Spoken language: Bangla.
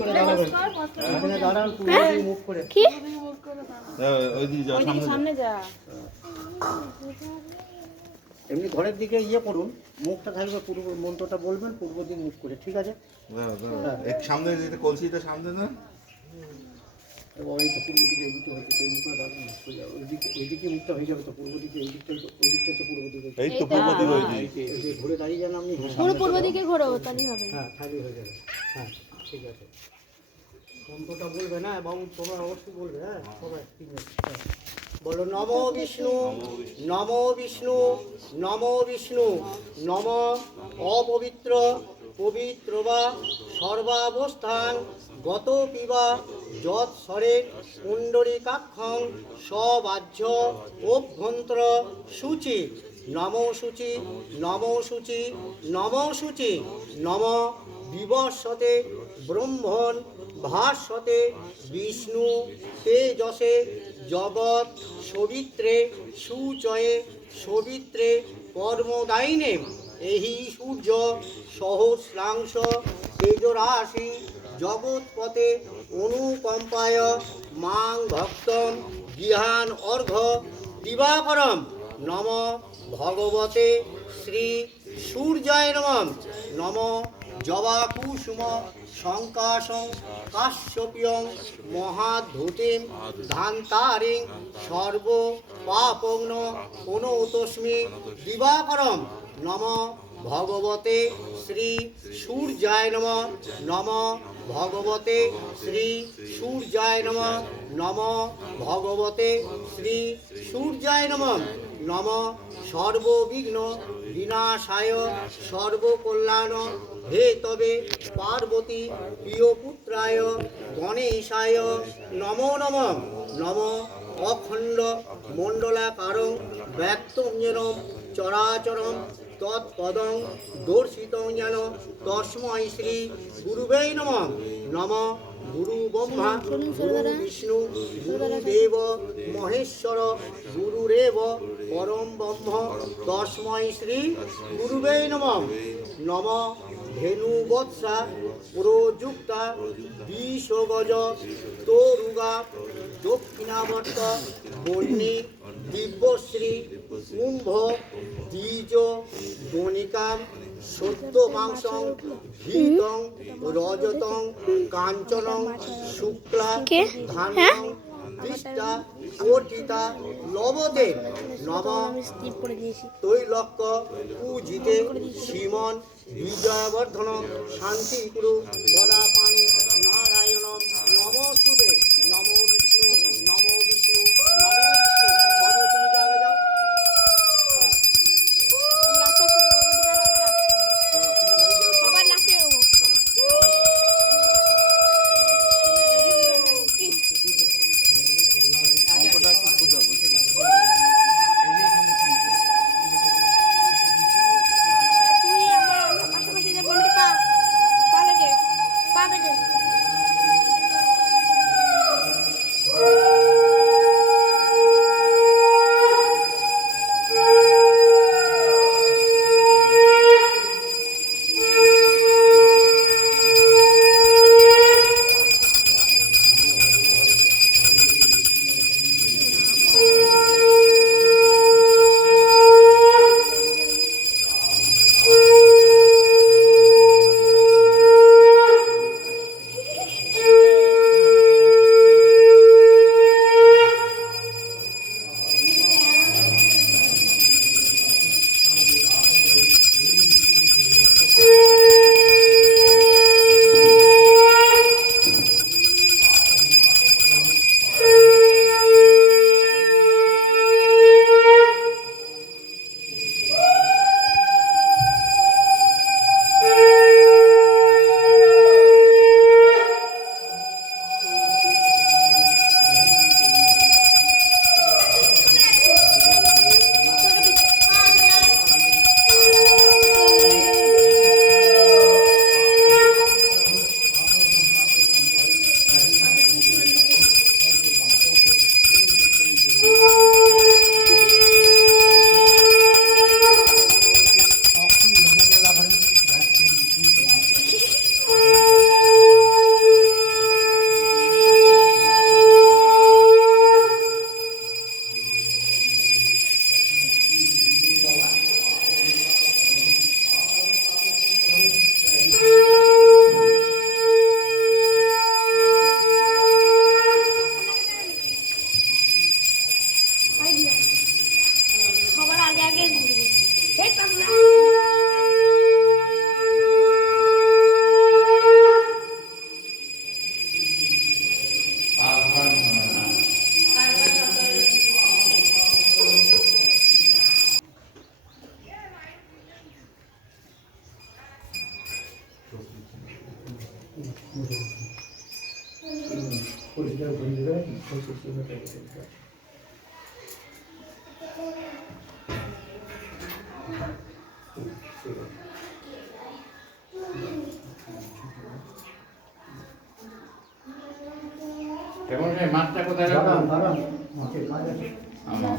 করে দাঁড়াবেন, এখানে দাঁড়ান, পূর্ব দিকে মুখ করে। কি ওইদিকে যা, সামনে যা। এমনি ঘরের দিকে ইয়ে করুন, মুখটা থাকবে পূর্ব, মন্ত্রটা বলবেন পূর্ব দিকে মুখ করে, ঠিক আছে? এক সামনে যেতে কলসিটা সামনে না, এবং এই তো পূর্ব দিকে এইদিকে হচ্ছে, এই মুখটা দাঁড়ান, ওইদিকে মুখটা হয়ে যাবে তো, পূর্ব দিকে ওই দিকটা তো পূর্ব দিকে। এই তো পূর্ব দিকে ওই দিকে। এই যে ঘুরে দাঁড়িয়ে যান আপনি, পুরো পূর্ব দিকে ঘোরো, তাহলেই হবে। হ্যাঁ খালি হয়ে যাবে। হ্যাঁ ঠিক আছে, মন্ত্রটা বলবে না এবং তোমরা অবশ্যই বলবে। হ্যাঁ সবাই ঠিক আছে। হ্যাঁ বলো, নমো বিষ্ণু, নমো বিষ্ণু, নমো বিষ্ণু, নম অপবিত্র পবিত্র বা সর্বাবস্থান গত পিবা যৎ স্বরে পুণ্ডরীকাক্ষং সবাহ্য অভ্যন্তর সূচি, নমো সূচি, নমো সূচি, নমো সূচি, নম বিবস্বতে ব্রহ্মণ ভাস্বতে বিষ্ণু তেজসে জগৎ সবিত্রে সুচয়ে সবিত্রে কর্মদায়িনে এহি সূর্য সহস্রাংশ তেজরাশি জগৎপতে অনুকম্পায় মাং ভক্তম গৃহান অর্ঘ দিবাকরম নম ভগবতে শ্রী সূর্যায় নমঃ। নম জবাকুসুম শঙ্কাশং কাশ্যপিয়ং মহাধূতিং ধান্তারিং সর্ব পাপগ্ন কোনতস্মি দিবাকরম নম ভগবতে শ্রী সূর্যায় নমঃ। নম ভগবতে শ্রী সূর্যায় নমঃ। নম ভগবতে শ্রী সূর্যায় নমঃ। নম সর্ববিঘ্ন বিনাশায় সর্বকল্যাণ হেতবে পার্বতী প্রিয়পুত্রায় গণেশায় নমো নমঃ। নম অখণ্ড মণ্ডলাকারং ব্যক্তং যেন চরাচরম তৎপদং দর্শিতং যেন তস্मै শ্রী গুরুবে নমঃ। নম গুরু ব্রহ্মা গুরু বিষ্ণু গুরুদেব মহেশ্বর গুরুরেব পরম ব্রহ্ম তস্मै শ্রী গুরুবে নমঃ। নম ধেনুবৎসা প্রযুক্তা বিশ্বগজ তরুগা দক্ষিণাবর্ত বন্যী দিব্যশ্রী কুম্ভ দ্বিজ গণিকাম সত্যমাংসং ঘৃতং রজতং কাঞ্চনং শুক্লা ধান্যং দৃষ্টা কোটিতা লবতে নম তৈলক্য পূজিতে শ্রীমন বিজয়বর্ধন শান্তিকুরু গদাপাণি নারায়ণম নমস্তুতে। নমো বিষ্ণু, নমো বিষ্ণু, নমো বিষ্ণু। বাবু তুমি জায়গা যাও। হ্যাঁ তুমি গাড়ি যাও। অঙ্কটা একটু বুঝাবো, বুঝলি? তুই আমার পাশাপাশি যে পা থেকে পরিষ্কার করে দেবে পরিষ্কার করে দেবে কেমন রে মাছটা কোথায় দাঁড়ান রাখবো? দাঁড়ান মাছের কাজ আছে আমার